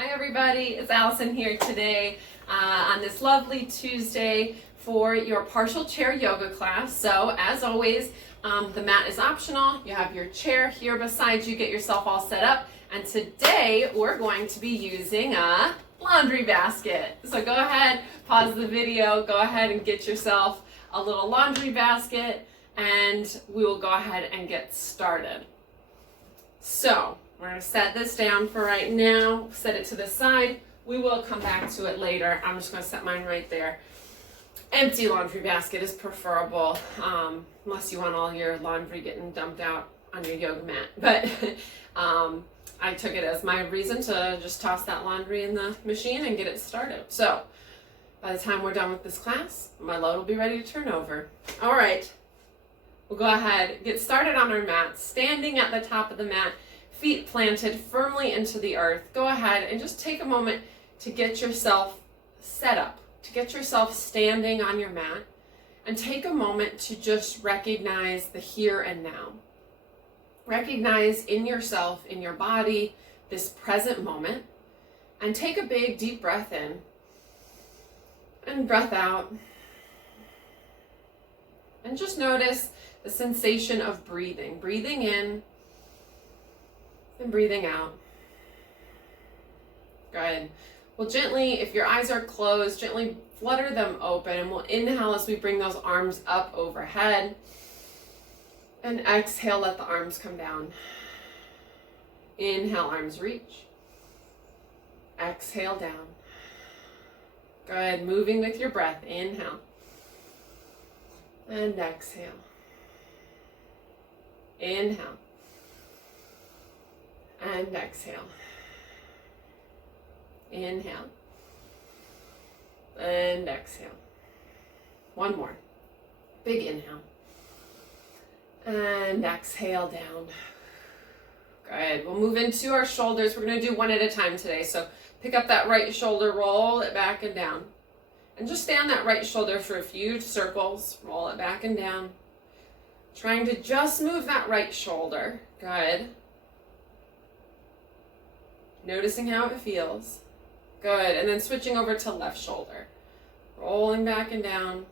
Hi everybody, it's Allison here today on this lovely Tuesday for your partial chair yoga class. So as always, the mat is optional. You have your chair here beside you, get yourself all set up. And today we're going to be using a laundry basket. So go ahead, pause the video, go ahead and get yourself a little laundry basket and we will go ahead and get started. So we're going to set this down for right now, set it to the side. We will come back to it later. I'm just going to set mine right there. Empty laundry basket is preferable, unless you want all your laundry getting dumped out on your yoga mat. But I took it as my reason to just toss that laundry in the machine and get it started. So by the time we're done with this class, my load will be ready to turn over. All right, we'll go ahead, get started on our mat, standing at the top of the mat, feet planted firmly into the earth. Go ahead and just take a moment to get yourself set up, to get yourself standing on your mat, and take a moment to just recognize the here and now. Recognize in yourself, in your body, this present moment, and take a big deep breath in and breath out. And just notice the sensation of breathing. Breathing in and breathing out. Good. Well, gently, if your eyes are closed, gently flutter them open, and we'll inhale as we bring those arms up overhead. And exhale, let the arms come down. Inhale, arms reach. Exhale, down. Good. Moving with your breath. Inhale. And exhale. Inhale. And exhale. Inhale. And exhale. One more. Big inhale. And exhale down. Good. We'll move into our shoulders. We're going to do one at a time today. So pick up that right shoulder, roll it back and down. And just stay on that right shoulder for a few circles. Roll it back and down. Trying to just move that right shoulder. Good. Noticing how it feels. Good. And then switching over to left shoulder. Rolling back and down.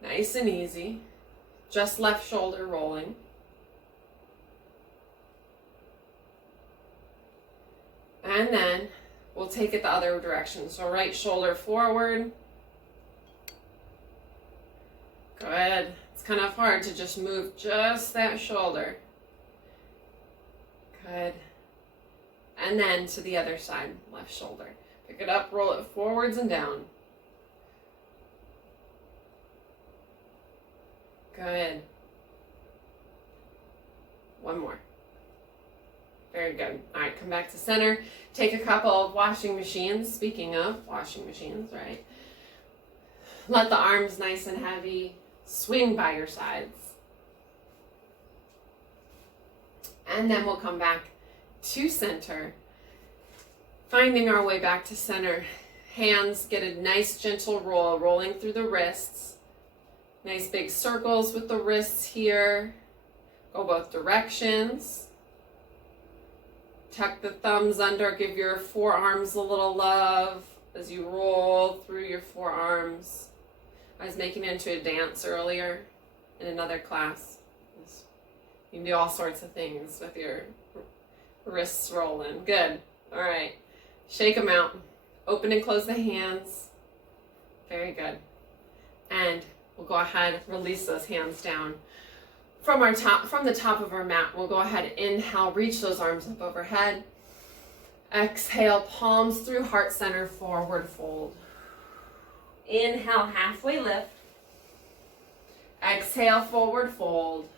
Nice and easy. Just left shoulder rolling. And then we'll take it the other direction. So right shoulder forward. Good. It's kind of hard to just move just that shoulder. Good. And then to the other side, left shoulder. Pick it up, roll it forwards and down. Good. One more. Very good. All right, come back to center. Take a couple of washing machines. Speaking of washing machines, right? Let the arms nice and heavy swing by your sides. And then we'll come back to center, finding our way back to center. Hands get a nice gentle roll, rolling through the wrists. Nice big circles with the wrists here. Go both directions. Tuck the thumbs under, give your forearms a little love as you roll through your forearms. I was making it into a dance earlier in another class. You can do all sorts of things with your wrists rolling. Good. All right. Shake them out. Open and close the hands. Very good. And we'll go ahead, release those hands down. From the top of our mat, we'll go ahead, inhale, reach those arms up overhead. Exhale, palms through heart center, forward fold. Inhale, halfway lift. Exhale, forward fold.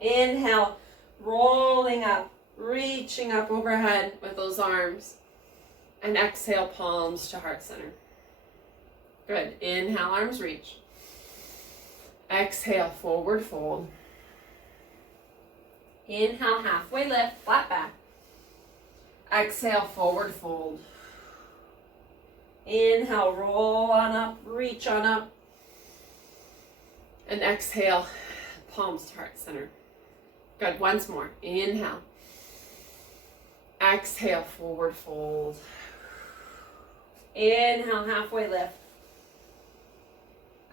Inhale, rolling up, reaching up overhead with those arms. And exhale, palms to heart center. Good. Inhale, arms reach. Exhale, forward fold. Inhale, halfway lift, flat back. Exhale, forward fold. Inhale, roll on up, reach on up. And exhale, palms to heart center. Good, once more. Inhale. Exhale, forward fold. Inhale, halfway lift.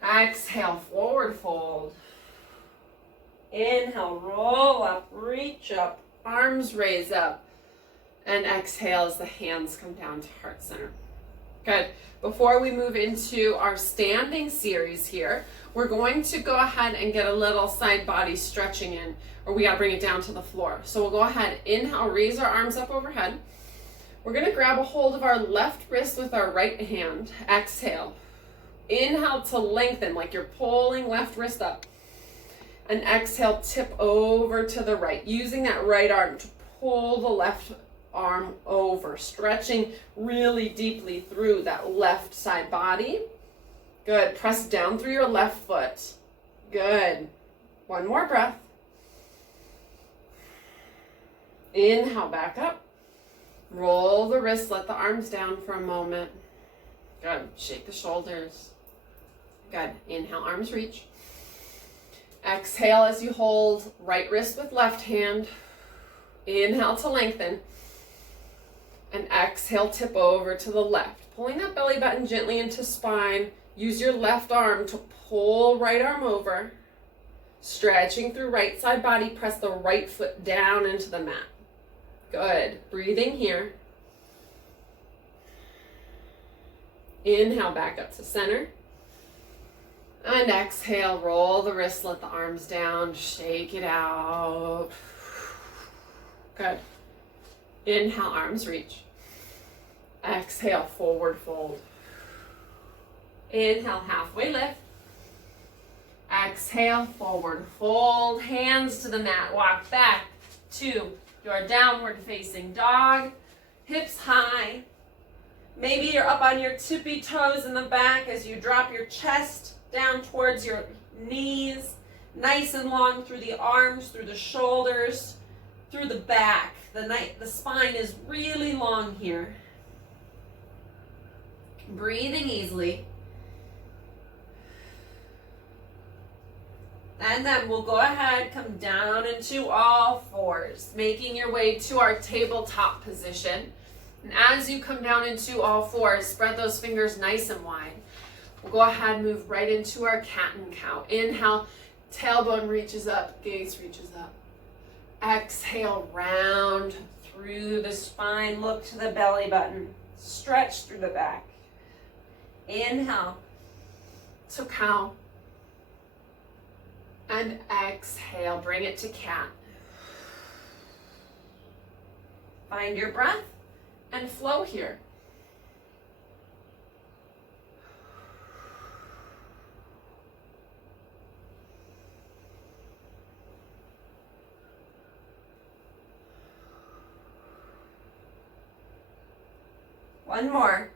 Exhale, forward fold. Inhale, roll up, reach up, arms raise up. And exhale as the hands come down to heart center. Good. Before we move into our standing series here, we're going to go ahead and get a little side body stretching in, or we gotta bring it down to the floor. So we'll go ahead, inhale, raise our arms up overhead. We're gonna grab a hold of our left wrist with our right hand. Exhale. Inhale to lengthen, like you're pulling left wrist up. And exhale, tip over to the right, using that right arm to pull the left arm over, stretching really deeply through that left side body. Good. Press down through your left foot. Good. One more breath. Inhale, back up. Roll the wrists, let the arms down for a moment. Good. Shake the shoulders. Good. Inhale, arms reach. Exhale as you hold right wrist with left hand. Inhale to lengthen. And exhale, tip over to the left. Pulling that belly button gently into spine. Use your left arm to pull right arm over. Stretching through right side body. Press the right foot down into the mat. Good. Breathing here. Inhale, back up to center. And exhale, roll the wrists, let the arms down, shake it out. Good. Inhale, arms reach. Exhale, forward fold. Inhale, halfway lift. Exhale, forward fold. Hands to the mat. Walk back to your downward facing dog. Hips high. Maybe you're up on your tippy toes in the back as you drop your chest down towards your knees. Nice and long through the arms, through the shoulders, through the back. The spine is really long here. Breathing easily. And then we'll go ahead, come down into all fours, making your way to our tabletop position. And as you come down into all fours, spread those fingers nice and wide. We'll go ahead and move right into our cat and cow. Inhale, tailbone reaches up, gaze reaches up. Exhale, round through the spine, look to the belly button, stretch through the back. Inhale to cow. And exhale, bring it to cat. Find your breath and flow here. One more.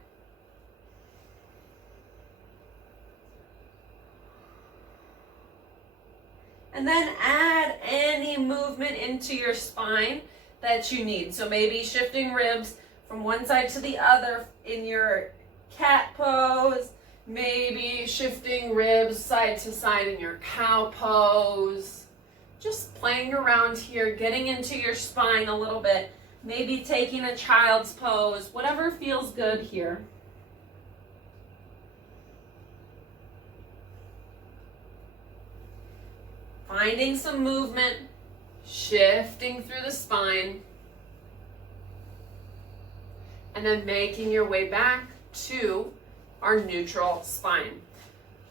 And then add any movement into your spine that you need. So maybe shifting ribs from one side to the other in your cat pose. Maybe shifting ribs side to side in your cow pose. Just playing around here, getting into your spine a little bit. Maybe taking a child's pose, whatever feels good here. Finding some movement, shifting through the spine, and then making your way back to our neutral spine.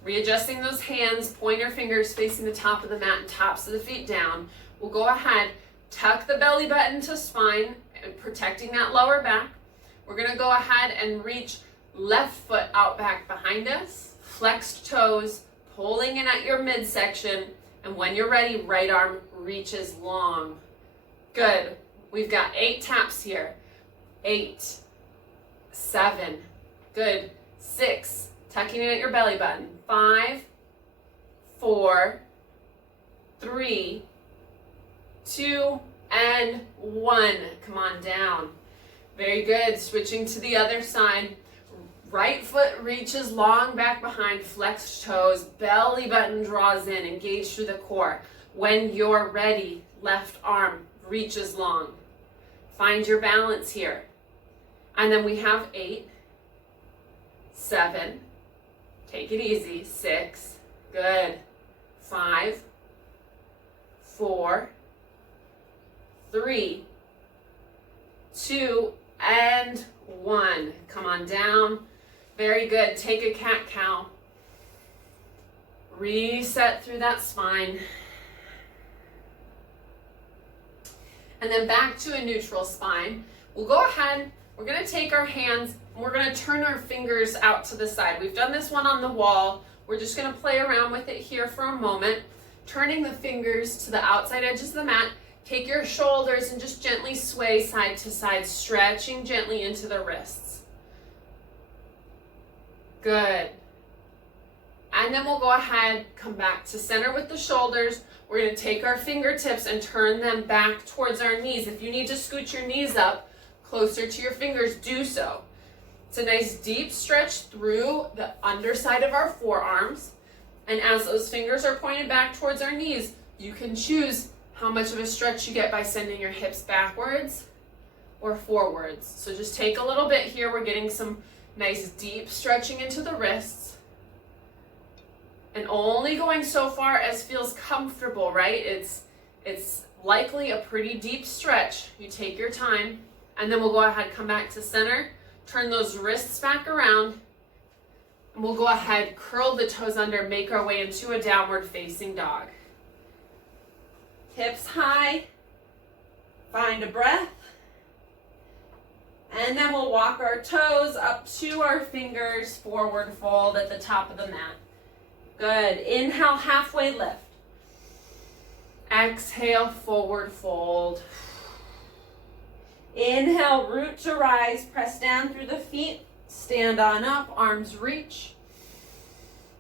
Readjusting those hands, pointer fingers facing the top of the mat and tops of the feet down. We'll go ahead, tuck the belly button to spine, protecting that lower back. We're gonna go ahead and reach left foot out back behind us, flexed toes, pulling in at your midsection, and when you're ready, right arm reaches long. Good. We've got 8 taps here. 8, 7, good. 6, tucking in at your belly button. 5, 4, 3, 2, and 1. Come on down. Very good. Switching to the other side. Right foot reaches long back behind, flexed toes, belly button draws in, engage through the core. When you're ready, left arm reaches long. Find your balance here. And then we have 8, 7, take it easy, 6, good, 5, 4, 3, 2, and 1. Come on down. Very good. Take a cat-cow. Reset through that spine. And then back to a neutral spine. We'll go ahead, we're going to take our hands, and we're going to turn our fingers out to the side. We've done this one on the wall. We're just going to play around with it here for a moment. Turning the fingers to the outside edges of the mat. Take your shoulders and just gently sway side to side, stretching gently into the wrists. Good. And then we'll go ahead, come back to center with the shoulders. We're going to take our fingertips and turn them back towards our knees. If you need to scoot your knees up closer to your fingers, do so. It's a nice deep stretch through the underside of our forearms. And as those fingers are pointed back towards our knees, you can choose how much of a stretch you get by sending your hips backwards or forwards. So just take a little bit here. We're getting some nice deep stretching into the wrists. And only going so far as feels comfortable, right? It's likely a pretty deep stretch. You take your time, and then we'll go ahead, come back to center, turn those wrists back around, and we'll go ahead, curl the toes under, make our way into a downward facing dog. Hips high, find a breath, and then we'll walk our toes up to our fingers, forward fold at the top of the mat. Good. Inhale, halfway lift. Exhale, forward fold. Inhale, root to rise. Press down through the feet. Stand on up, arms reach.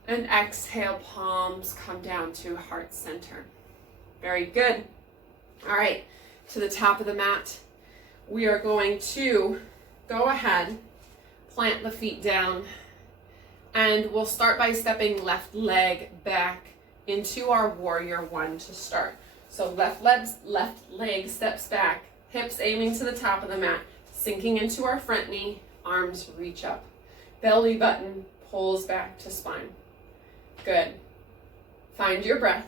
And exhale, palms come down to heart center. Very good. All right, to the top of the mat. We are going to go ahead, plant the feet down. And we'll start by stepping left leg back into our warrior one to start. So left leg steps back, hips aiming to the top of the mat, sinking into our front knee, arms reach up. Belly button pulls back to spine. Good. Find your breath.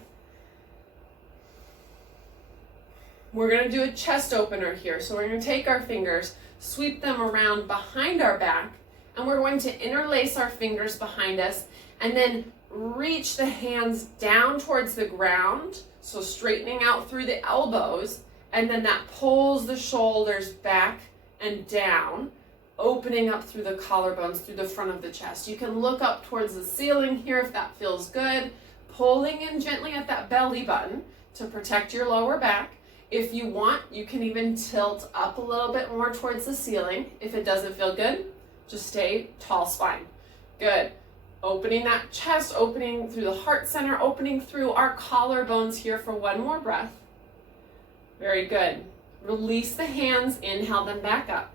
We're going to do a chest opener here. So we're going to take our fingers, sweep them around behind our back, and we're going to interlace our fingers behind us and then reach the hands down towards the ground, so straightening out through the elbows, and then that pulls the shoulders back and down, opening up through the collarbones, through the front of the chest. You can look up towards the ceiling here if that feels good, pulling in gently at that belly button to protect your lower back. If you want, you can even tilt up a little bit more towards the ceiling. If it doesn't feel good, just stay tall spine. Good. Opening that chest, opening through the heart center, opening through our collarbones here for one more breath. Very good. Release the hands, inhale them back up.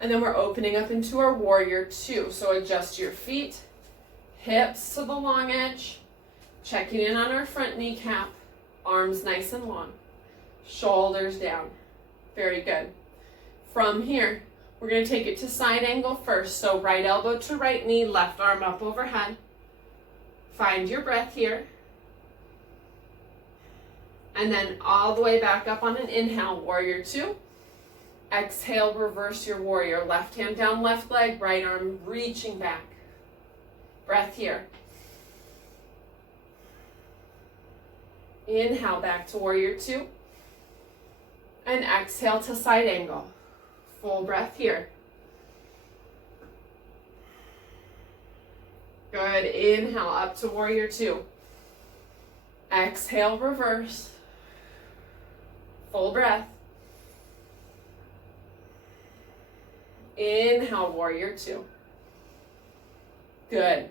And then we're opening up into our warrior two. So adjust your feet, hips to the long edge, checking in on our front kneecap, arms nice and long, shoulders down. Very good. From here, we're going to take it to side angle first. So right elbow to right knee, left arm up overhead. Find your breath here. And then all the way back up on an inhale, warrior two. Exhale, reverse your warrior. Left hand down, left leg, right arm reaching back. Breath here. Inhale back to warrior two. And exhale to side angle. Full breath here. Good. Inhale up to warrior two. Exhale, reverse. Full breath. Inhale, warrior two. Good.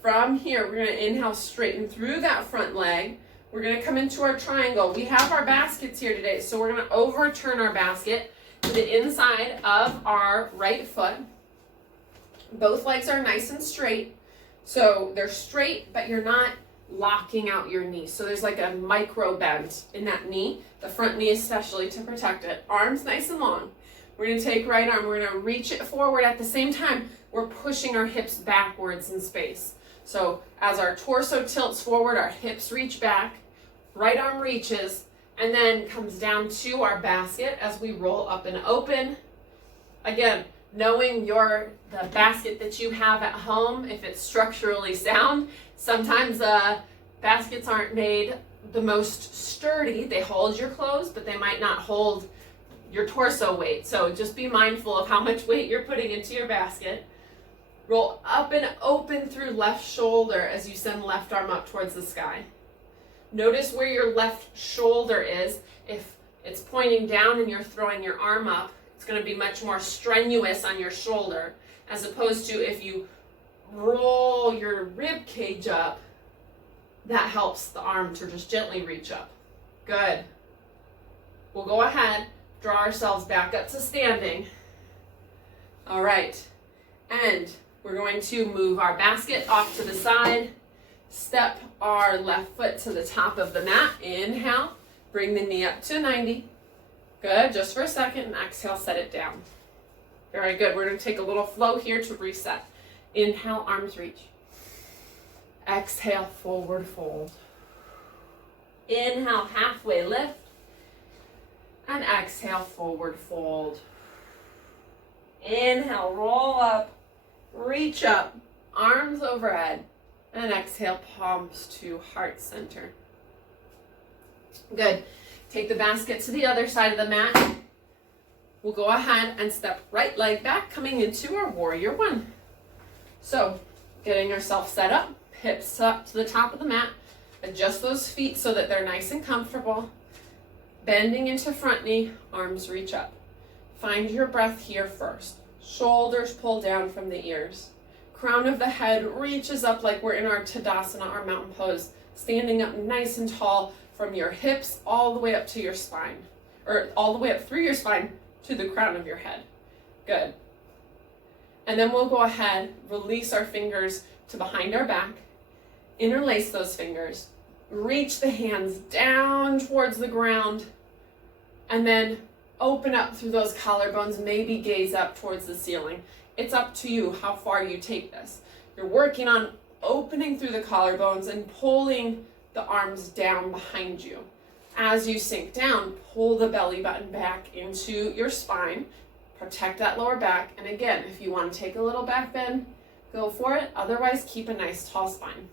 From here, we're going to inhale, straighten through that front leg. We're going to come into our triangle. We have our baskets here today, so we're going to overturn our basket to the inside of our right foot. Both legs are nice and straight. So they're straight, but you're not locking out your knee. So there's like a micro bend in that knee. the front knee especially to protect it. Arms nice and long. We're going to take right arm, we're going to reach it forward. At the same time, we're pushing our hips backwards in space. So as our torso tilts forward, our hips reach back, right arm reaches, and then comes down to our basket as we roll up and open. Again, knowing the basket that you have at home, if it's structurally sound, sometimes baskets aren't made the most sturdy. They hold your clothes, but they might not hold your torso weight. So just be mindful of how much weight you're putting into your basket. Roll up and open through left shoulder as you send left arm up towards the sky. Notice where your left shoulder is. If it's pointing down and you're throwing your arm up, it's going to be much more strenuous on your shoulder, as opposed to if you roll your rib cage up, that helps the arm to just gently reach up. Good. We'll go ahead, draw ourselves back up to standing. All right. And we're going to move our basket off to the side. Step our left foot to the top of the mat. Inhale. Bring the knee up to 90. Good. Just for a second. And exhale, set it down. Very good. We're going to take a little flow here to reset. Inhale, arms reach. Exhale, forward fold. Inhale, halfway lift. And exhale, forward fold. Inhale, roll up. Reach up, arms overhead, and exhale, palms to heart center. Good. Take the basket to the other side of the mat. We'll go ahead and step right leg back, coming into our warrior one. So, getting ourselves set up, hips up to the top of the mat. Adjust those feet so that they're nice and comfortable. Bending into front knee, arms reach up. Find your breath here first. Shoulders pull down from the ears. Crown of the head reaches up like we're in our Tadasana, our mountain pose. Standing up nice and tall from your hips all the way up to your spine. Or all the way up through your spine to the crown of your head. Good. And then we'll go ahead, release our fingers to behind our back. Interlace those fingers. Reach the hands down towards the ground. And then open up through those collarbones, maybe gaze up towards the ceiling. It's up to you how far you take this. You're working on opening through the collarbones and pulling the arms down behind you. As you sink down, pull the belly button back into your spine. Protect that lower back. And again, if you want to take a little back bend, go for it. Otherwise, keep a nice tall spine.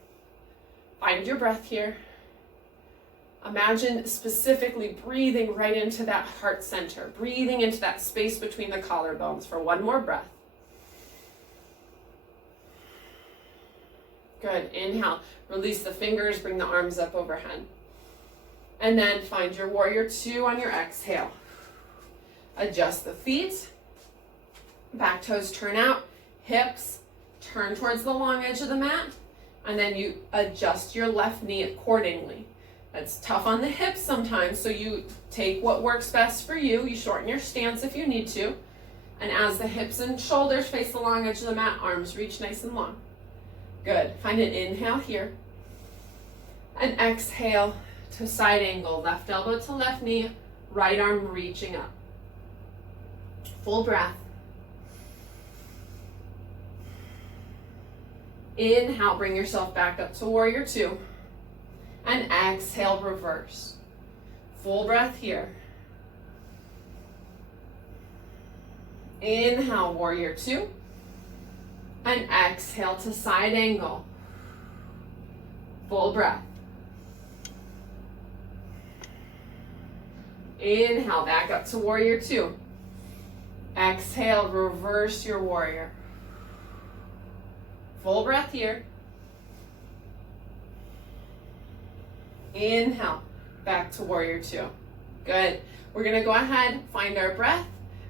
Find your breath here. Imagine specifically breathing right into that heart center, breathing into that space between the collarbones for one more breath. Good. Inhale. Release the fingers, bring the arms up overhead. And then find your warrior two on your exhale. Adjust the feet. Back toes turn out. Hips turn towards the long edge of the mat. And then you adjust your left knee accordingly. It's tough on the hips sometimes, so you take what works best for you. You shorten your stance if you need to. And as the hips and shoulders face the long edge of the mat, arms reach nice and long. Good. Find an inhale here. And exhale to side angle. Left elbow to left knee, right arm reaching up. Full breath. Inhale, bring yourself back up to warrior two. And exhale, reverse. Full breath here. Inhale, warrior two. And exhale to side angle. Full breath. Inhale, back up to warrior two. Exhale, reverse your warrior. Full breath here. Inhale, back to warrior two. Good. We're going to go ahead, find our breath,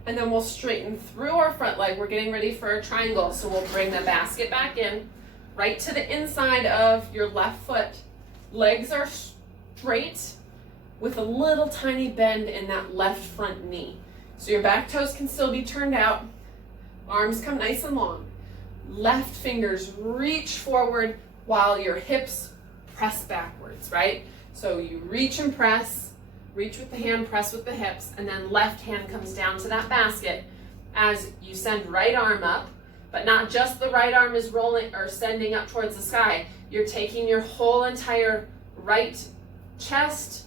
and then we'll straighten through our front leg. We're getting ready for a triangle. So we'll bring the basket back in, right to the inside of your left foot. Legs are straight with a little tiny bend in that left front knee. So your back toes can still be turned out. Arms come nice and long. Left fingers reach forward while your hips press backwards, right? So you reach and press, reach with the hand, press with the hips, and then left hand comes down to that basket as you send right arm up, but not just the right arm is rolling or sending up towards the sky. You're taking your whole entire right chest,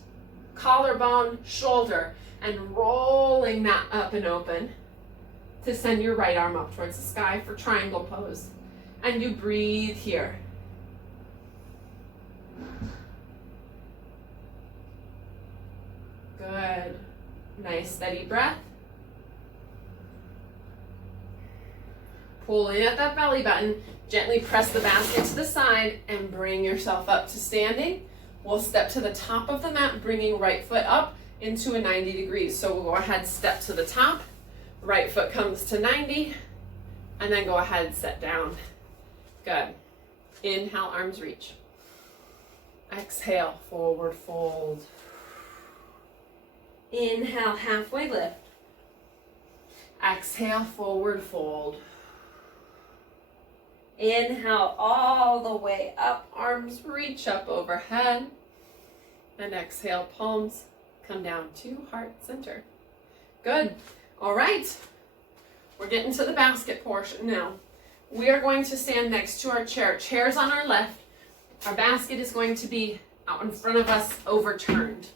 collarbone, shoulder, and rolling that up and open to send your right arm up towards the sky for triangle pose. And you breathe here. Good. Nice steady breath. Pull in at that belly button. Gently press the basket to the side and bring yourself up to standing. We'll step to the top of the mat, bringing right foot up into a 90 degrees. So we'll go ahead, step to the top. Right foot comes to 90, and then go ahead, set down. Good. Inhale, arms reach. Exhale, forward fold. Inhale, halfway lift. Exhale, forward fold. Inhale all the way up, arms reach up overhead. And exhale, palms come down to heart center. Good. All right. We're getting to the basket portion now. We are going to stand next to our chair. Chair's on our left. Our basket is going to be out in front of us, overturned.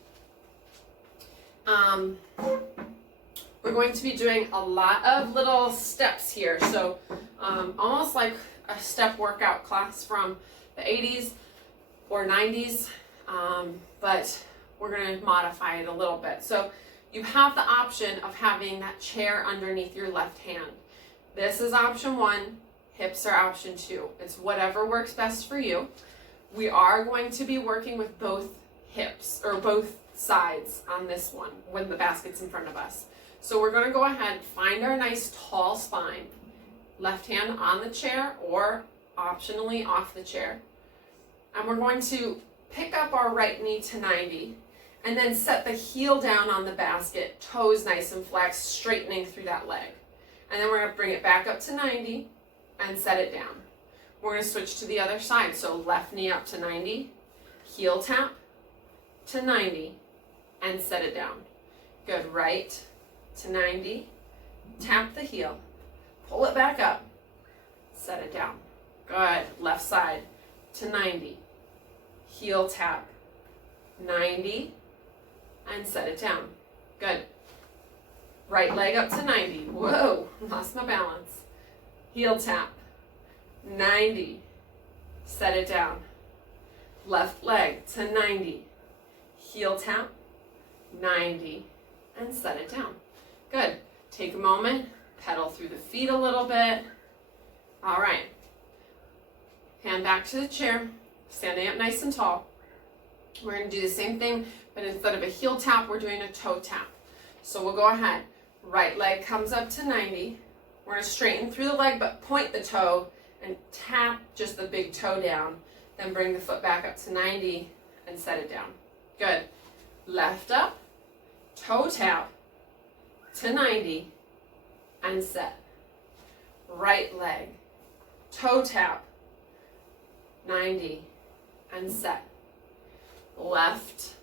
We're going to be doing a lot of little steps here. So almost like a step workout class from the 80s or 90s, but we're going to modify it a little bit. So you have the option of having that chair underneath your left hand. This is option 1, hips are option 2. It's whatever works best for you. We are going to be working with both hips, or both sides on this one when the basket's in front of us. So we're going to go ahead, find our nice tall spine. Left hand on the chair or optionally off the chair. And we're going to pick up our right knee to 90 and then set the heel down on the basket, toes nice and flexed, straightening through that leg. And then we're going to bring it back up to 90 and set it down. We're going to switch to the other side. So left knee up to 90, heel tap to 90 and set it down. Good. Right to 90, tap the heel, pull it back up, set it down. Good. Left side to 90, heel tap, 90, and set it down. Good. Right leg up to 90. Whoa, lost my balance. Heel tap, 90, set it down. Left leg to 90, heel tap, 90, and set it down. Good. Take a moment, pedal through the feet a little bit. All right. Hand back to the chair, standing up nice and tall. We're going to do the same thing, but instead of a heel tap, we're doing a toe tap. So we'll go ahead. Right leg comes up to 90. We're going to straighten through the leg, but point the toe and tap just the big toe down. Then bring the foot back up to 90 and set it down. Good. Left up, toe tap to 90 and set. Right leg, toe tap, 90 and set. Left,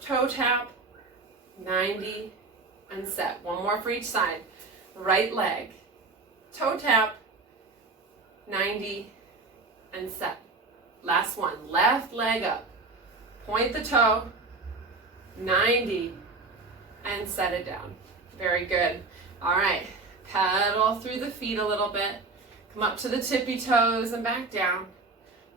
toe tap, 90 and set. One more for each side. Right leg, toe tap, 90 and set. Last one. Left leg up, point the toe, 90 and set it down. Very good. All right, pedal through the feet a little bit. Come up to the tippy toes and back down.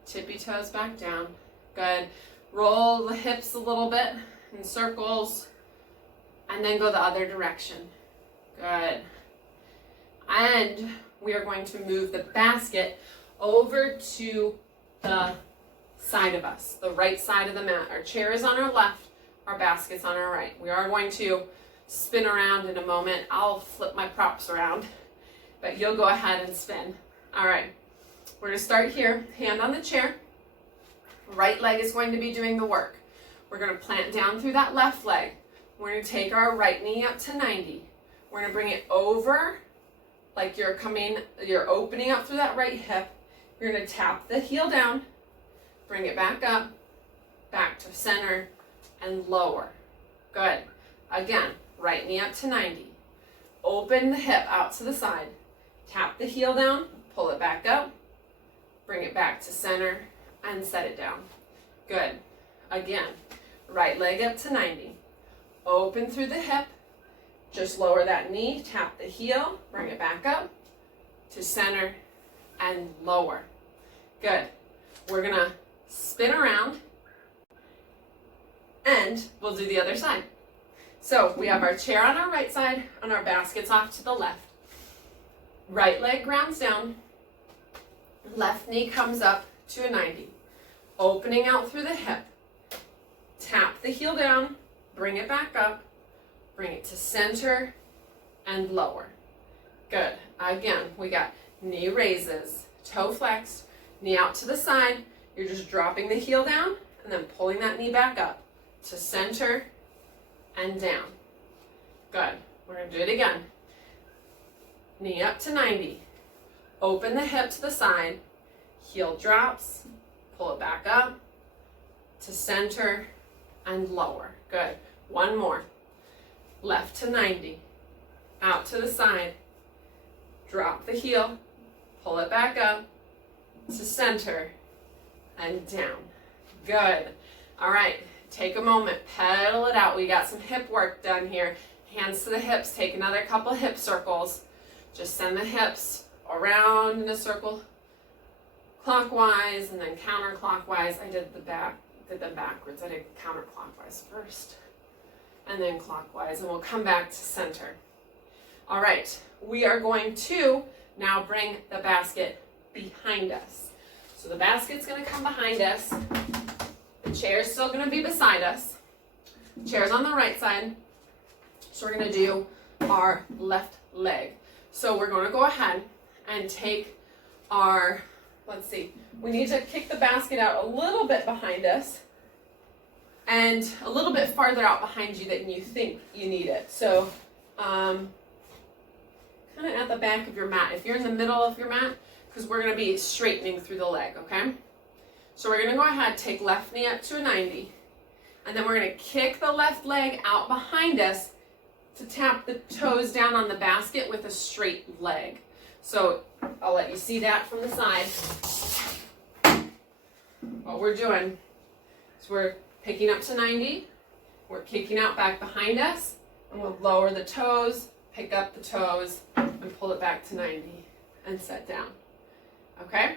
Tippy toes back down. Good. Roll the hips a little bit in circles and then go the other direction. Good. And we are going to move the basket over to the side of us, the right side of the mat. Our chair is on our left, our basket's on our right. We are going to spin around in a moment. I'll flip my props around, but you'll go ahead and spin. All right, we're going to start here, hand on the chair. Right leg is going to be doing the work. We're going to plant down through that left leg. We're going to take our right knee up to 90. We're going to bring it over like you're opening up through that right hip. You're going to tap the heel down, bring it back up, back to center, and lower. Good. Again, right knee up to 90. Open the hip out to the side. Tap the heel down, pull it back up, bring it back to center, and set it down. Good. Again, right leg up to 90. Open through the hip. Just lower that knee, tap the heel, bring it back up to center and lower. Good. We're gonna spin around and we'll do the other side. So we have our chair on our right side and our baskets off to the left. Right leg grounds down, left knee comes up to a 90. Opening out through the hip. Tap the heel down, bring it back up, bring it to center and lower. Good. Again, we got knee raises, toe flexed, knee out to the side. You're just dropping the heel down and then pulling that knee back up to center and down. Good. We're going to do it again. Knee up to 90. Open the hip to the side. Heel drops. Pull it back up to center and lower. Good. One more. Left to 90. Out to the side. Drop the heel. Pull it back up to center and down. Good. All right. Take a moment. Pedal it out. We got some hip work done here. Hands to the hips. Take another couple hip circles. Just send the hips around in a circle clockwise and then counterclockwise. I did them backwards. I did counterclockwise first and then clockwise, and we'll come back to center. All right, we are going to now bring the basket behind us. So the basket's gonna come behind us. The chair's still gonna be beside us. Chair's on the right side. So we're gonna do our left leg. So we're gonna go ahead and take our, let's see, we need to kick the basket out a little bit behind us and a little bit farther out behind you than you think you need it. So kind of at the back of your mat. If you're in the middle of your mat, because we're gonna be straightening through the leg, okay? So we're gonna go ahead, take left knee up to a 90, and then we're gonna kick the left leg out behind us to tap the toes down on the basket with a straight leg. So I'll let you see that from the side. What we're doing is we're picking up to 90, we're kicking out back behind us, and we'll lower the toes, pick up the toes, and pull it back to 90 and set down. Okay?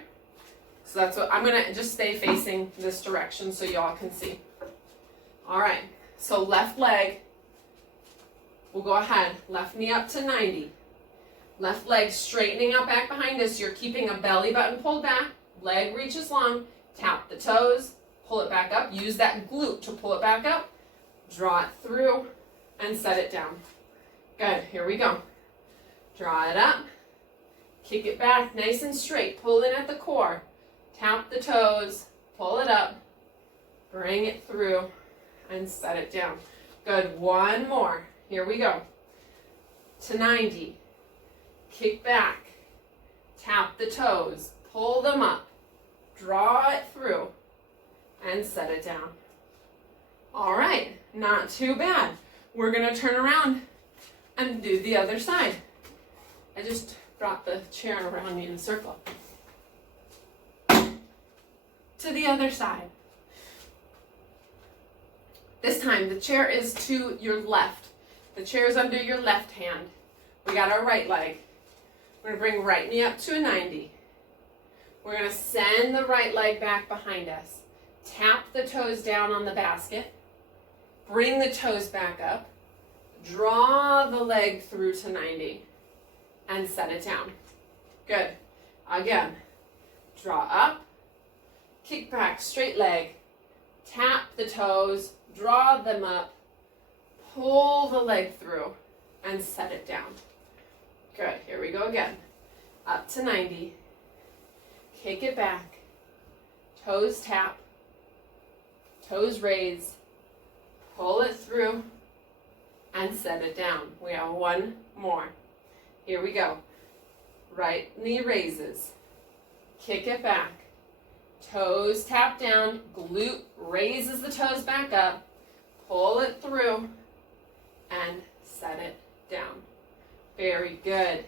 So that's what I'm gonna just stay facing this direction so y'all can see. All right, so left leg, we'll go ahead, left knee up to 90. Left leg straightening out back behind us. You're keeping a belly button pulled back, leg reaches long, tap the toes, pull it back up, use that glute to pull it back up, draw it through, and set it down. Good, here we go. Draw it up, kick it back nice and straight, pull in at the core, tap the toes, pull it up, bring it through, and set it down. Good, one more. Here we go. To 90. Kick back. Tap the toes. Pull them up. Draw it through. And set it down. All right. Not too bad. We're going to turn around and do the other side. I just brought the chair around me in a circle. To the other side. This time, the chair is to your left. The chair is under your left hand. We got our right leg. We're going to bring right knee up to a 90. We're going to send the right leg back behind us. Tap the toes down on the basket. Bring the toes back up. Draw the leg through to 90. And set it down. Good. Again, draw up. Kick back, straight leg. Tap the toes. Draw them up. Pull the leg through and set it down. Good, here we go again. Up to 90. Kick it back. Toes tap. Toes raise. Pull it through and set it down. We have one more. Here we go. Right knee raises. Kick it back. Toes tap down. Glute raises the toes back up. Pull it through and set it down. Very good.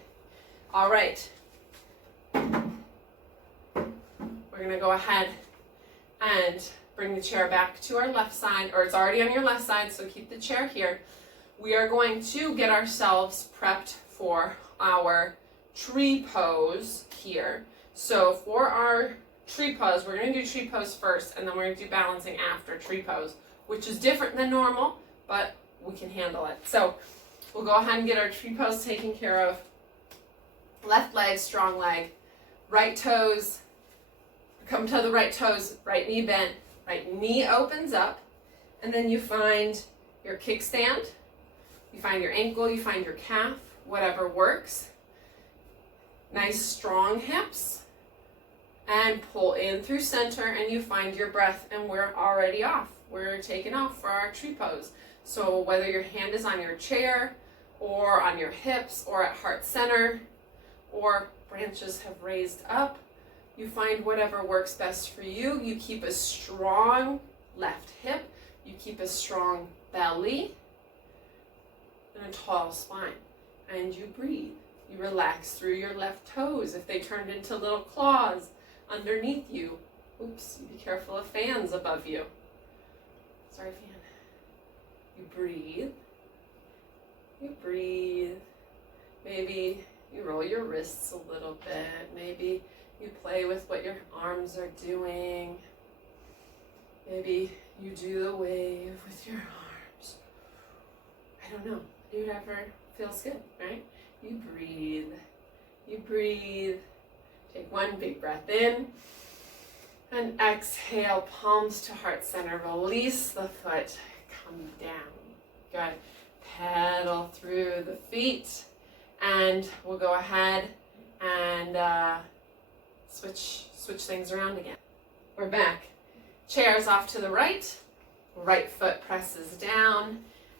All right. We're going to go ahead and bring the chair back to our left side, or it's already on your left side, so keep the chair here. We are going to get ourselves prepped for our tree pose here. So for our tree pose, we're going to do tree pose first, and then we're going to do balancing after tree pose, which is different than normal, but we can handle it. So we'll go ahead and get our tree pose taken care of. Left leg, strong leg, right toes, come to the right toes, right knee bent, right knee opens up, and then you find your kickstand, you find your ankle, you find your calf, whatever works. Nice strong hips, and pull in through center, and you find your breath, and we're already off. We're taking off for our tree pose. So whether your hand is on your chair, or on your hips, or at heart center, or branches have raised up, you find whatever works best for you. You keep a strong left hip, you keep a strong belly, and a tall spine, and you breathe. You relax through your left toes if they turned into little claws underneath you. Oops, be careful of fans above you. Sorry, fan. You breathe. You breathe. Maybe you roll your wrists a little bit. Maybe you play with what your arms are doing. Maybe you do the wave with your arms. I don't know. Do whatever feels good, right? You breathe. You breathe. Take one big breath in. And exhale, palms to heart center. Release the foot. Come down. Good. Pedal through the feet. And we'll go ahead and switch things around again. We're back. Chairs off to the right. Right foot presses down.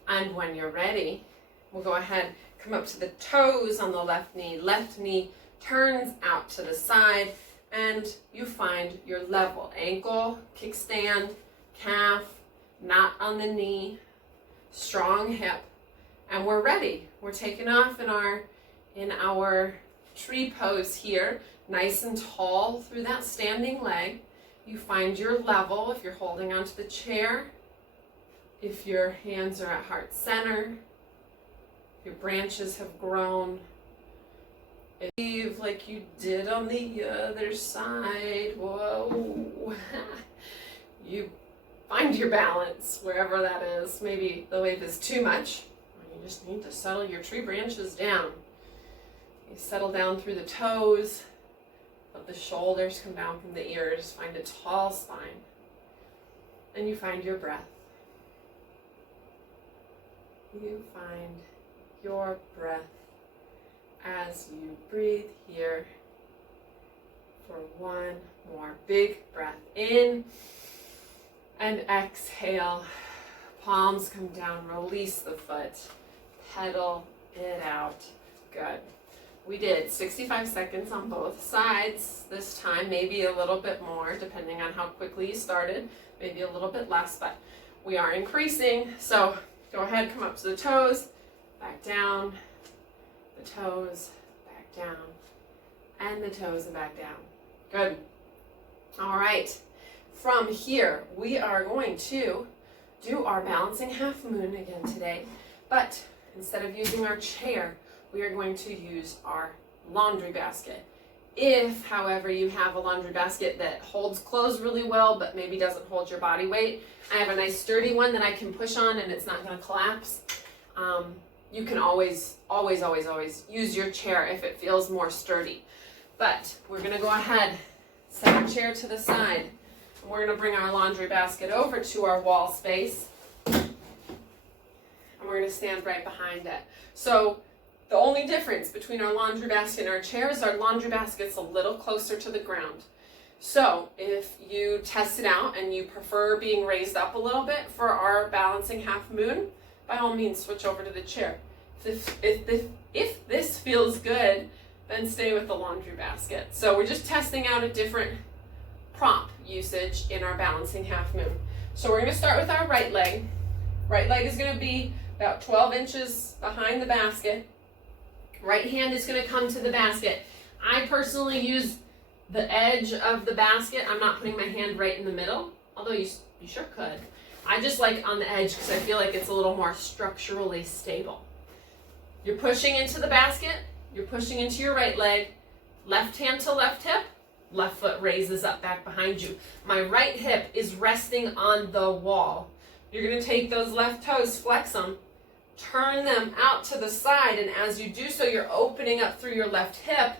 And when you're ready, we'll go ahead, come up to the toes on the left knee. Left knee turns out to the side, and you find your level. Ankle, kickstand, calf, not on the knee, strong hip, and we're ready. We're taking off in our tree pose here, nice and tall through that standing leg. You find your level if you're holding onto the chair, if your hands are at heart center, if your branches have grown. Breathe like you did on the other side. Whoa. You find your balance wherever that is. Maybe the wave is too much. You just need to settle your tree branches down. You settle down through the toes. Let the shoulders come down from the ears. Find a tall spine. And you find your breath. You find your breath as you breathe here for one more big breath in, and exhale. Palms come down, release the foot, pedal it out. Good. We did 65 seconds on both sides this time, maybe a little bit more depending on how quickly you started, maybe a little bit less, but we are increasing. So go ahead, come up to the toes, back down, the toes, back down, and the toes and back down. Good. All right. From here, we are going to do our balancing half moon again today, but instead of using our chair, we are going to use our laundry basket. If, however, you have a laundry basket that holds clothes really well, but maybe doesn't hold your body weight, I have a nice sturdy one that I can push on and it's not going to collapse. You can always use your chair if it feels more sturdy. But we're going to go ahead, set our chair to the side, and we're going to bring our laundry basket over to our wall space, and we're going to stand right behind it. So the only difference between our laundry basket and our chair is our laundry basket's a little closer to the ground. So if you test it out and you prefer being raised up a little bit for our balancing half moon, by all means switch over to the chair. If this feels good, then stay with the laundry basket. So we're just testing out a different prop usage in our balancing half moon. So we're going to start with our right leg. Right leg is going to be about 12 inches behind the basket. Right hand is going to come to the basket. I personally use the edge of the basket. I'm not putting my hand right in the middle, although you sure could. I just like on the edge because I feel like it's a little more structurally stable. You're pushing into the basket. You're pushing into your right leg. Left hand to left hip. Left foot raises up back behind you. My right hip is resting on the wall. You're going to take those left toes, flex them, turn them out to the side, and as you do so, you're opening up through your left hip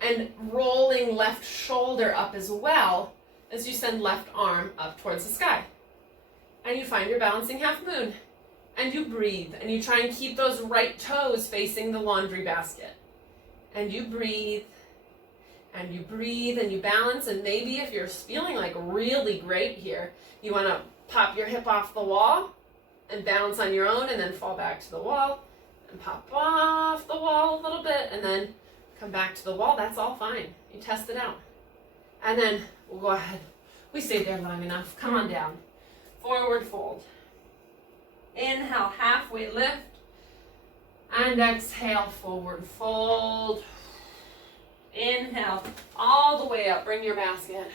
and rolling left shoulder up as well as you send left arm up towards the sky. And you find your balancing half moon. And you breathe, and you try and keep those right toes facing the laundry basket. And you breathe, and you breathe, and you balance, and maybe if you're feeling like really great here, you want to pop your hip off the wall and balance on your own, and then fall back to the wall, and pop off the wall a little bit, and then come back to the wall. That's all fine. You test it out. And then we'll go ahead. We stayed there long enough. Come on down. Forward fold. Inhale, halfway lift. And exhale, forward fold. Inhale, all the way up. Bring your basket.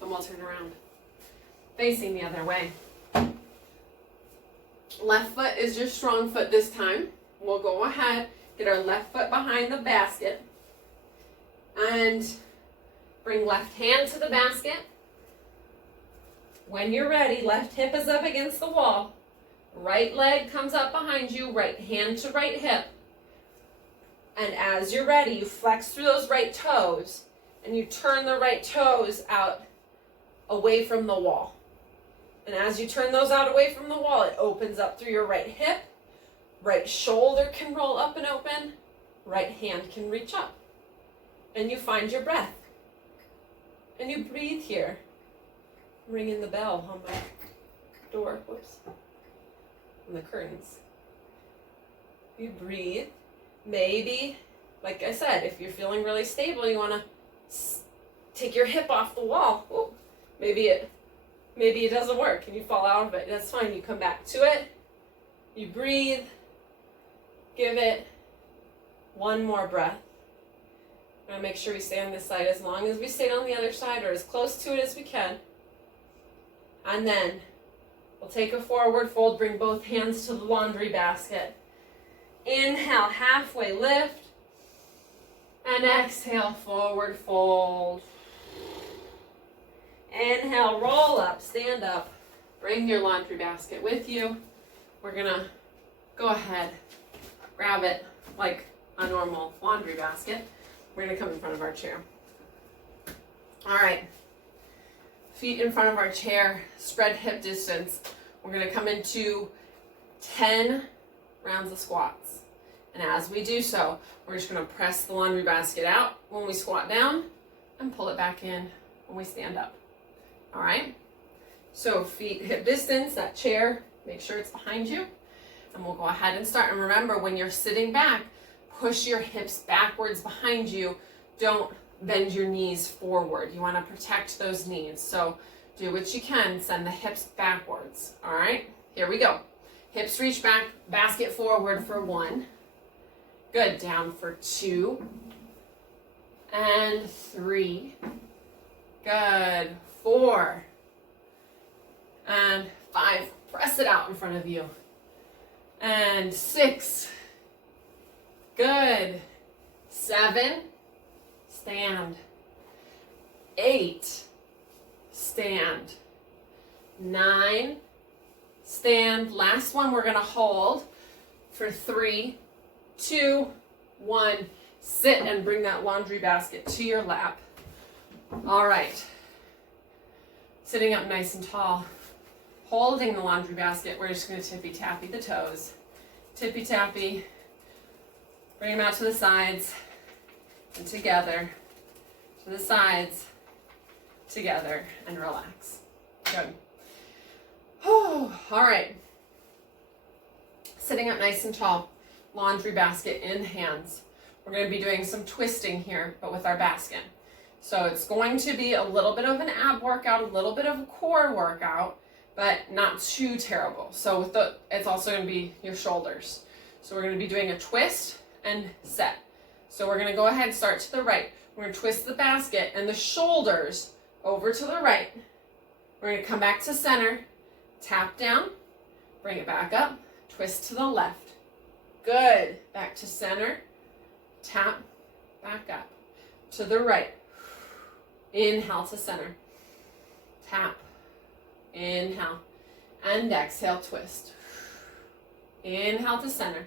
And we'll turn around. Facing the other way. Left foot is your strong foot this time. We'll go ahead, get our left foot behind the basket. And bring left hand to the basket. When you're ready, left hip is up against the wall. Right leg comes up behind you, right hand to right hip. And as you're ready, you flex through those right toes and you turn the right toes out away from the wall. And as you turn those out away from the wall, it opens up through your right hip. Right shoulder can roll up and open. Right hand can reach up. And you find your breath. And you breathe here. Ring in the bell on my door. Whoops. On the curtains. You breathe. Maybe, like I said, if you're feeling really stable, you want to take your hip off the wall. Ooh, maybe it doesn't work and you fall out of it. That's fine. You come back to it. You breathe. Give it one more breath. We're going to make sure we stay on this side as long as we stayed on the other side, or as close to it as we can. And then we'll take a forward fold, bring both hands to the laundry basket. Inhale, halfway lift. And exhale, forward fold. Inhale, roll up, stand up. Bring your laundry basket with you. We're going to go ahead, grab it like a normal laundry basket. We're going to come in front of our chair. All right. Feet in front of our chair, spread hip distance. We're going to come into 10 rounds of squats. And as we do so, we're just going to press the laundry basket out when we squat down and pull it back in when we stand up. All right? So feet hip distance, that chair, make sure it's behind you. And we'll go ahead and start. And remember, when you're sitting back, push your hips backwards behind you. Don't bend your knees forward. You want to protect those knees. So do what you can. Send the hips backwards. All right? Here we go. Hips reach back, basket forward for 1. Good. Down for 2. And 3. Good. 4. And 5. Press it out in front of you. And 6. Good. 7. Stand. 8. Stand. 9. Stand. Last one we're going to hold for 3, 2, 1. Sit and bring that laundry basket to your lap. All right. Sitting up nice and tall. Holding the laundry basket, we're just going to tippy-tappy the toes. Tippy-tappy. Bring them out to the sides and together. To the sides, together, and relax. Good. All right. Sitting up nice and tall. Laundry basket in hands. We're going to be doing some twisting here, but with our basket. So it's going to be a little bit of an ab workout, a little bit of a core workout, but not too terrible. So it's also going to be your shoulders. So we're going to be doing a twist and set. So we're going to go ahead and start to the right. We're going to twist the basket and the shoulders over to the right. We're going to come back to center, tap down, bring it back up, twist to the left. Good. Back to center, tap, back up. To the right. Inhale to center. Tap. Inhale. And exhale, twist. Inhale to center.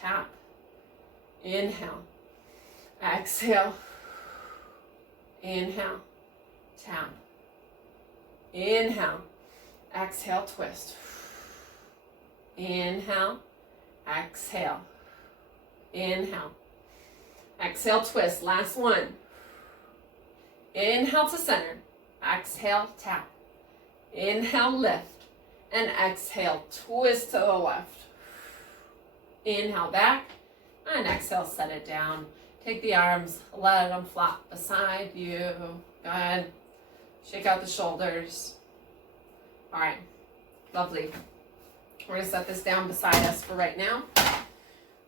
Tap. Inhale. Exhale. Inhale. Tap. Inhale. Exhale, twist. Inhale. Exhale. Inhale. Exhale, twist. Last one. Inhale to center. Exhale, tap. Inhale, lift. And exhale, twist to the left. Inhale back. And exhale, set it down. Take the arms, let them flop beside you. Good. Shake out the shoulders. All right. Lovely. We're going to set this down beside us for right now.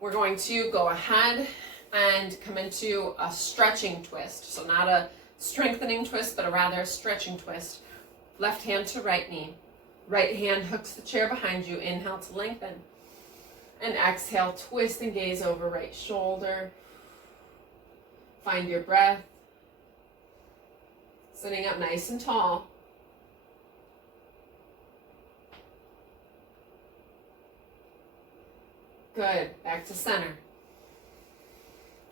We're going to go ahead and come into a stretching twist. So not a strengthening twist, but rather a stretching twist. Left hand to right knee. Right hand hooks the chair behind you. Inhale to lengthen. And exhale, twist and gaze over right shoulder. Find your breath. Sitting up nice and tall. Good. Back to center.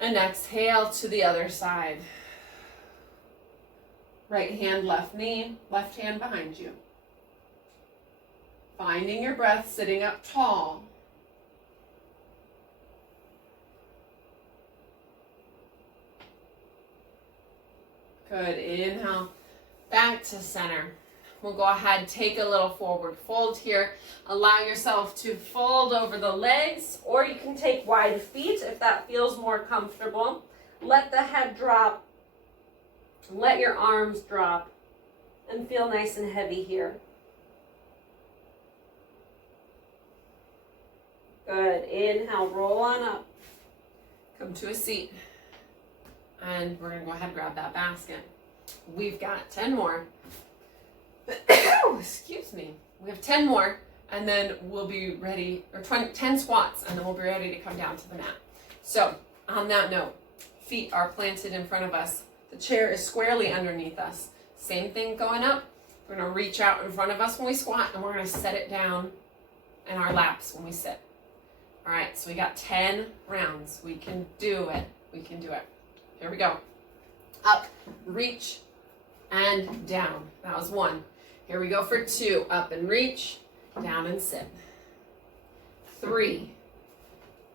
And exhale to the other side. Right hand, left knee, left hand behind you. Finding your breath, sitting up tall. Good. Inhale, back to center. We'll go ahead, take a little forward fold here. Allow yourself to fold over the legs, or you can take wide feet if that feels more comfortable. Let the head drop. Let your arms drop and feel nice and heavy here. Good. Inhale, roll on up. Come to a seat. And we're going to go ahead and grab that basket. We've got 10 more. Excuse me. We have 10 more, and then we'll be ready, or 10 squats, and then we'll be ready to come down to the mat. So, on that note, feet are planted in front of us. The chair is squarely underneath us. Same thing going up. We're going to reach out in front of us when we squat, and we're going to set it down in our laps when we sit. All right, so we got 10 rounds. We can do it. We can do it. Here we go. Up, reach, and down. That was 1. Here we go for 2. Up and reach, down and sit. 3.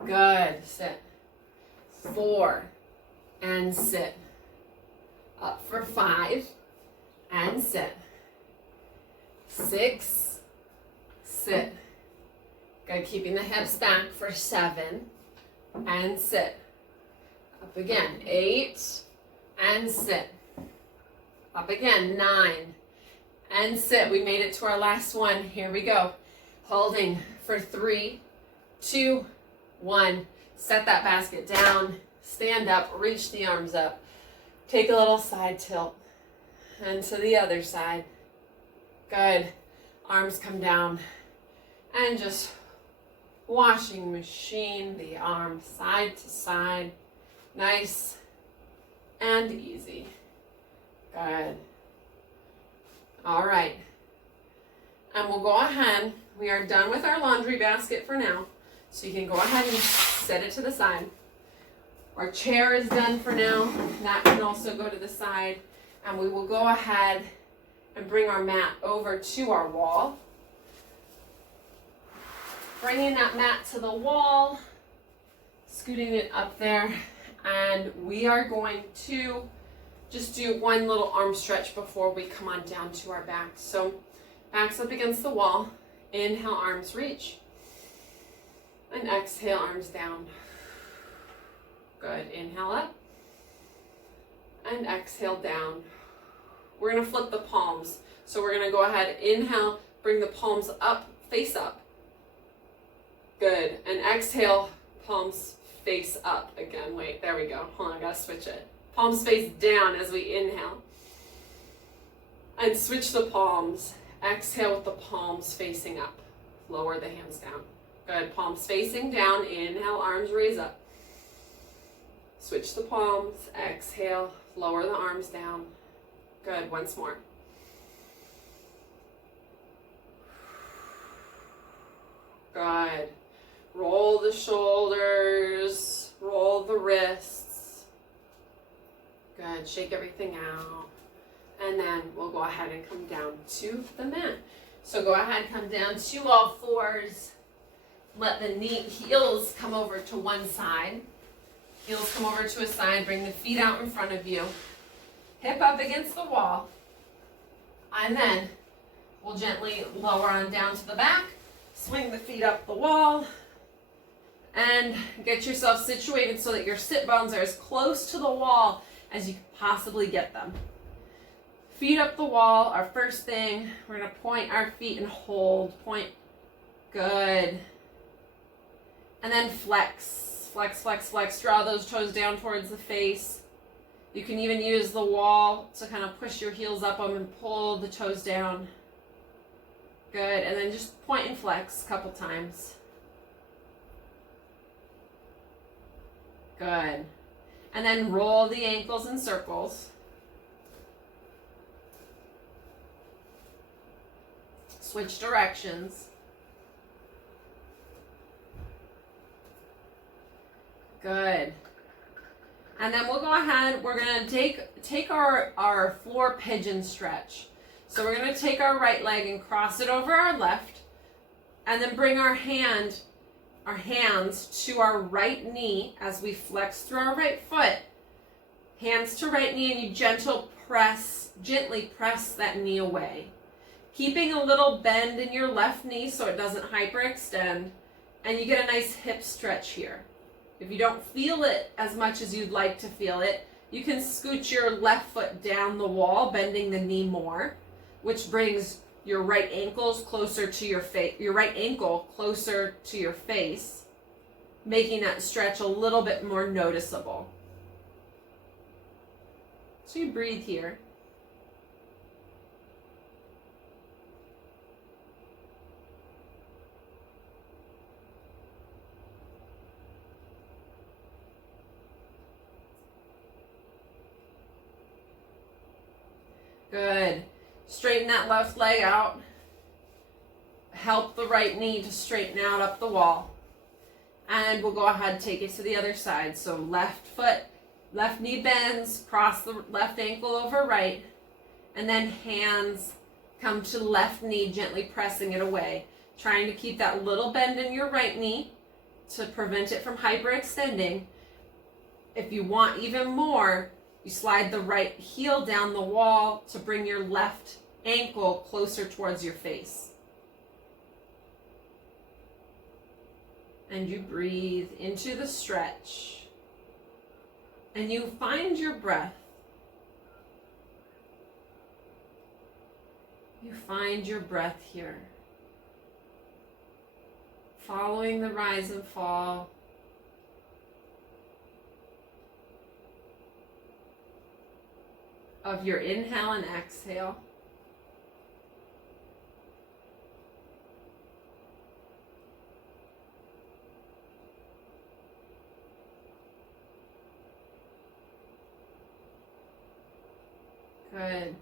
Good. Sit. 4. And sit. Up for 5. And sit. 6. Sit. Good. Keeping the hips back for 7. And sit. Up again. 8. And sit. Up again. 9. And sit. We made it to our last one. Here we go. Holding for 3, 2, 1. Set that basket down. Stand up. Reach the arms up. Take a little side tilt. And to the other side. Good. Arms come down. And just washing machine the arm side to side. Nice and easy. Good. All right. And we'll go ahead. We are done with our laundry basket for now. So you can go ahead and set it to the side. Our chair is done for now. That can also go to the side. And we will go ahead and bring our mat over to our wall. Bringing that mat to the wall. Scooting it up there. And we are going to just do one little arm stretch before we come on down to our back. So backs up against the wall. Inhale, arms reach. And exhale, arms down. Good. Inhale up. And exhale down. We're going to flip the palms. So we're going to go ahead, inhale, Bring the palms up, face up. Good. And exhale, palms face up again. Wait, there we go. Hold on, I gotta switch it. Palms face down as we inhale. And switch the palms. Exhale with the palms facing up. Lower the hands down. Good. Palms facing down. Inhale, arms raise up. Switch the palms. Exhale, lower the arms down. Good. Once more. Good. Roll the shoulders, roll the wrists. Good. Shake everything out. And then we'll go ahead and come down to the mat. So go ahead, come down to all fours. Let the heels come over to one side. Heels come over to a side. Bring the feet out in front of you. Hip up against the wall. And then we'll gently lower on down to the back. Swing the feet up the wall. And get yourself situated so that your sit bones are as close to the wall as you can possibly get them. Feet up the wall, our first thing. We're going to point our feet and hold. Point. Good. And then flex. Flex, flex, flex. Draw those toes down towards the face. You can even use the wall to kind of push your heels up them and pull the toes down. Good. And then just point and flex a couple times. Good. And then roll the ankles in circles. Switch directions. Good. And then we'll go ahead, we're going to take our floor pigeon stretch. So we're going to take our right leg and cross it over our left, and then bring our hands to our right knee as we flex through our right foot. Hands to right knee, and you gently press that knee away. Keeping a little bend in your left knee so it doesn't hyperextend, and you get a nice hip stretch here. If you don't feel it as much as you'd like to feel it, you can scoot your left foot down the wall, bending the knee more, which brings your right ankles closer to your face, your right ankle closer to your face, making that stretch a little bit more noticeable. So you breathe here. Good. Straighten that left leg out. Help the right knee to straighten out up the wall. And we'll go ahead and take it to the other side. So left foot, left knee bends, cross the left ankle over right, and then hands come to left knee, gently pressing it away. Trying to keep that little bend in your right knee to prevent it from hyperextending. If you want even more, you slide the right heel down the wall to bring your left ankle closer towards your face. And you breathe into the stretch. And you find your breath. You find your breath here. Following the rise and fall. Of your inhale and exhale. Good.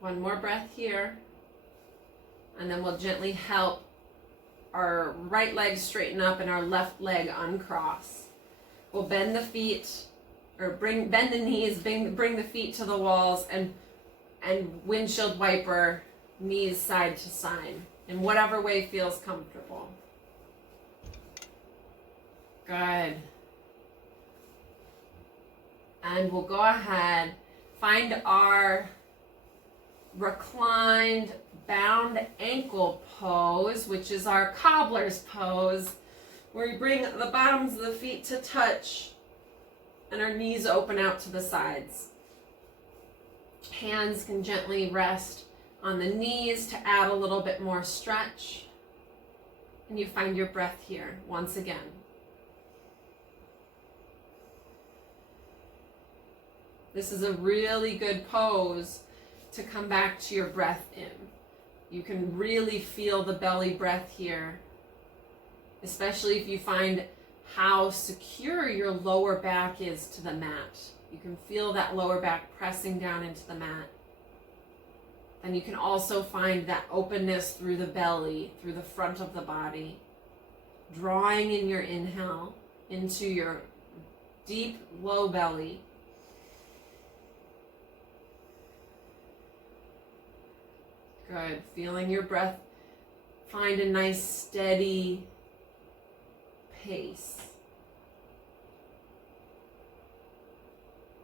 One more breath here. And then we'll gently help our right leg straighten up and our left leg uncross. We'll bend the feet, or bend the knees, bring the feet to the walls, and windshield wiper knees side to side in whatever way feels comfortable. Good. And we'll go ahead, find our reclined bound ankle pose, which is our cobbler's pose, where we bring the bottoms of the feet to touch and our knees open out to the sides. Hands can gently rest on the knees to add a little bit more stretch. And you find your breath here once again. This is a really good pose to come back to your breath in. You can really feel the belly breath here, especially if you find how secure your lower back is to the mat. You can feel that lower back pressing down into the mat. And you can also find that openness through the belly, through the front of the body, drawing in your inhale into your deep low belly. Good. Feeling your breath find a nice steady pace.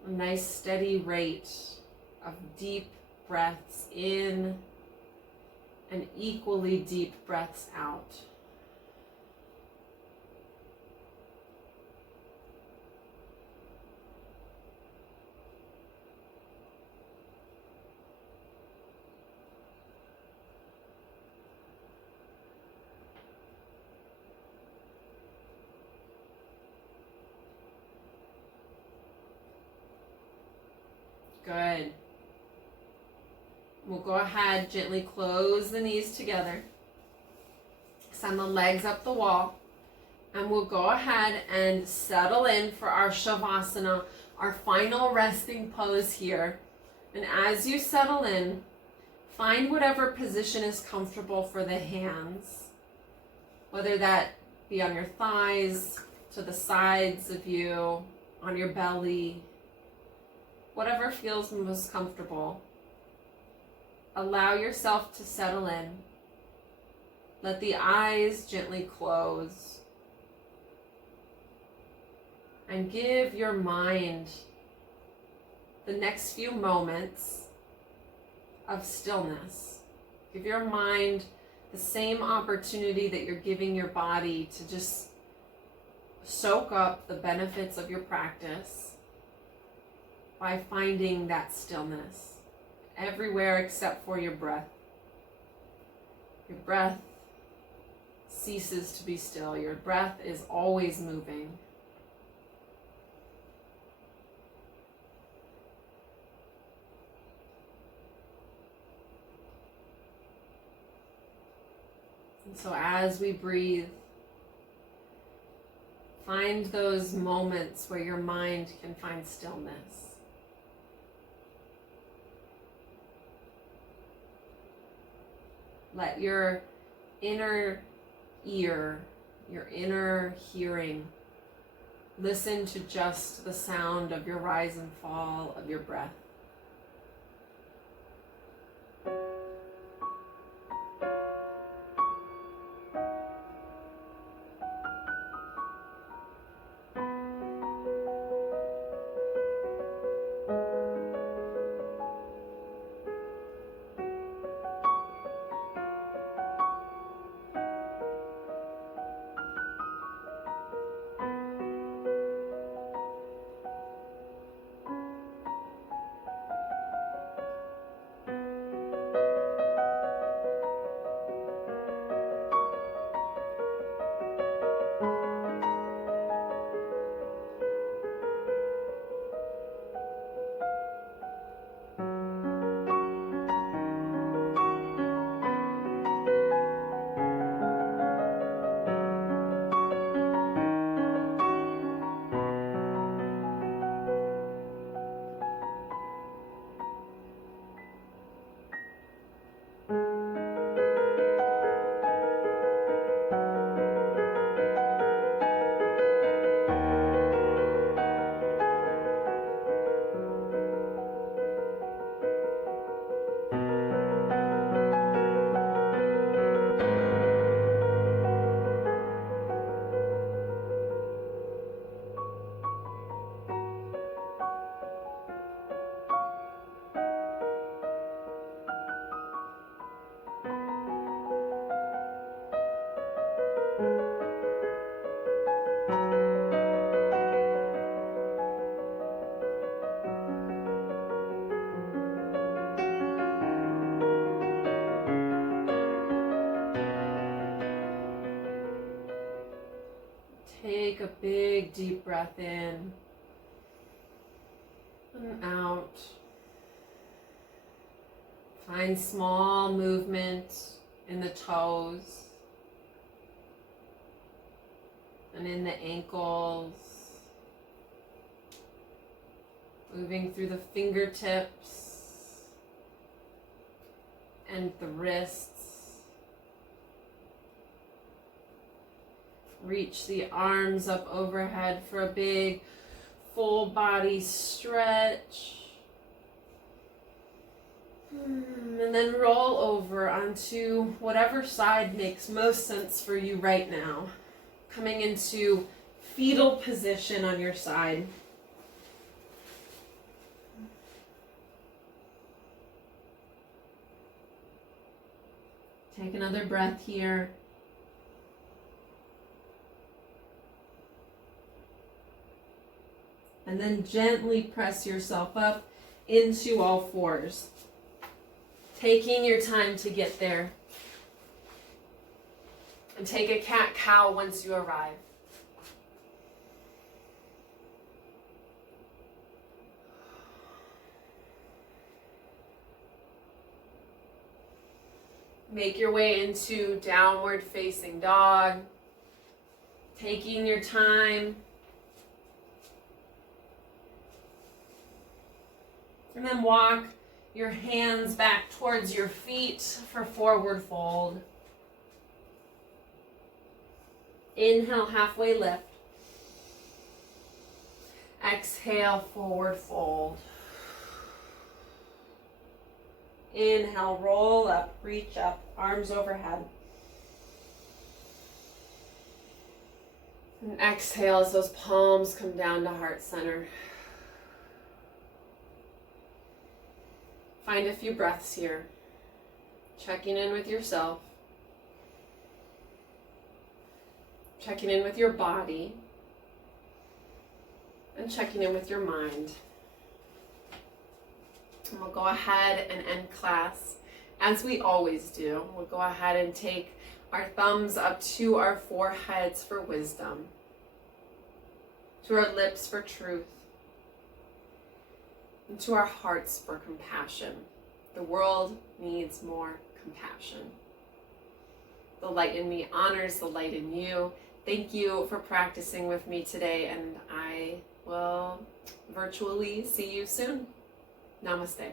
A nice steady rate of deep breaths in and equally deep breaths out. Good. We'll go ahead, gently close the knees together. Send the legs up the wall. And we'll go ahead and settle in for our Shavasana, our final resting pose here. And as you settle in, find whatever position is comfortable for the hands. Whether that be on your thighs, to the sides of you, on your belly, whatever feels most comfortable. Allow yourself to settle in. Let the eyes gently close. And give your mind the next few moments of stillness. Give your mind the same opportunity that you're giving your body to just soak up the benefits of your practice by finding that stillness everywhere except for your breath. Your breath ceases to be still. Your breath is always moving. And so as we breathe, find those moments where your mind can find stillness. Let your inner ear, your inner hearing, listen to just the sound of your rise and fall of your breath. big deep breath in and out. Find small movement in the toes and in the ankles. Moving through the fingertips and the wrists. Reach the arms up overhead for a big full body stretch. And then roll over onto whatever side makes most sense for you right now. Coming into fetal position on your side. Take another breath here. And then gently press yourself up into all fours. Taking your time to get there. And take a cat-cow once you arrive. Make your way into downward facing dog. Taking your time. And then walk your hands back towards your feet for forward fold. Inhale, halfway lift. Exhale, forward fold. Inhale, roll up, reach up, arms overhead. And exhale as those palms come down to heart center. Find a few breaths here. Checking in with yourself. Checking in with your body. And checking in with your mind. And we'll go ahead and end class as we always do. We'll go ahead and take our thumbs up to our foreheads for wisdom, to our lips for truth, and to our hearts for compassion. The world needs more compassion. The light in me honors the light in you. Thank you for practicing with me today, and I will virtually see you soon. Namaste.